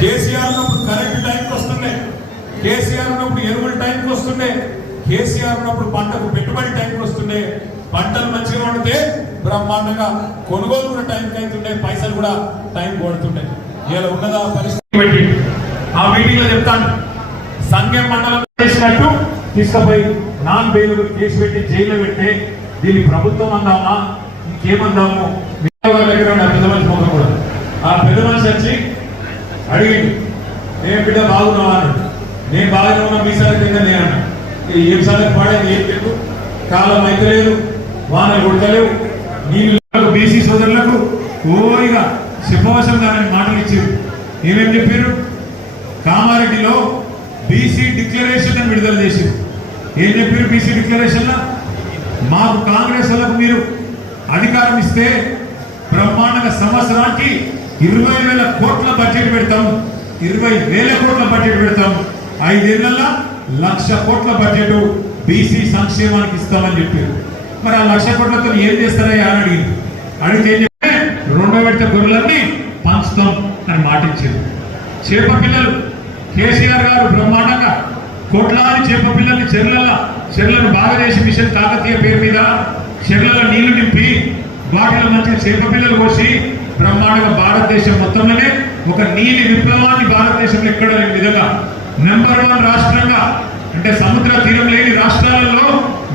కేసీఆర్ ఉన్నప్పుడు కరెంటు టైంకి వస్తుండే. కేసీఆర్ ఉన్నప్పుడు ఎరువులు టైంకి వస్తుండే. కేసీఆర్ ఉన్నప్పుడు పంటకు పెట్టుబడి టైంకి వస్తుండే. పంటలు మంచిగా ఉండితే బ్రహ్మాండంగా కొనుగోలు కూడా టైంకి అవుతుండే. పైసలు కూడా టైం కొడుతుండే. ఇలా ఉన్నదా పరిస్థితి? పెట్టి ఆ మీటింగ్లో చెప్తాను. సంఘం మండలం చేసినట్టు తీసుకుపోయి నాన్ బెయిల్ కేసు పెట్టి జైల్లో పెడితే దీన్ని ప్రభుత్వం అందామా? ఇంకేమందాము? అడిగింది నేను బిడ్డ బాగున్నావా? అన్నాడు. నేను బాగానే ఉన్నా మీ సార్ కింద నేను అన్నా ఏం సార్ పాడేది? ఏం చెప్పు? కాలం అయితే లేదు వానలు కొడతలేవు నీళ్ళు బీసీ సోదరులకు ఓరిగా శుభవశం ఆయన మాటలు ఇచ్చారు. ఏమేం చెప్పారు? కామారెడ్డిలో బీసీ డిక్లరేషన్ విడుదల చేశారు. ఏం చెప్పారు బీసీ డిక్లరేషన్ మాకు కాంగ్రెస్ వాళ్ళకు మీరు అధికారం ఇస్తే బ్రహ్మాండంగా సంవత్సరానికి ఇరవై వేల కోట్ల ఇరవై వేల కోట్ల బడ్జెట్ పెడతాం. ఐదేళ్ళలో లక్ష కోట్ల బడ్జెట్ బీసీ సంక్షేమానికి ఇస్తామని చెప్పారు. మరి ఆ లక్ష కోట్లతో ఏం చేస్తారయ్యా అని అడిగింది. అడిగితే ఏం చెప్పే రెండో విడత గొర్రెలన్నీ పంచుతాం అని మాటించారు చేప పిల్లలు కేసీఆర్ గారు బ్రహ్మాండంగా కోట్లాది చేప పిల్లల్ని చెర్లల చెర్లను బాగా చేసి మిషన్ కాకతీయ పేరు మీద చెర్లలో నీళ్ళు నింపి వాటిలో మంచిగా చేప పిల్లలు కోసి బ్రహ్మాండంగా భారతదేశం మొత్తంలోనే ఒక నీలి విప్లవాన్ని భారతదేశంలో ఎక్కడ లేని విధంగా నెంబర్ వన్ రాష్ట్రంగా అంటే సముద్ర తీరం లేని రాష్ట్రాలలో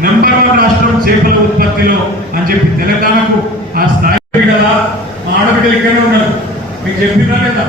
నెంబర్ వన్ రాష్ట్రం చేపల ఉత్పత్తిలో అని చెప్పి తెలంగాణకు ఆ స్థాయి కదా మా ఆడబిడ్డలు ఇక్కడే ఉన్నారు. మీకు చెప్పినా లేదా?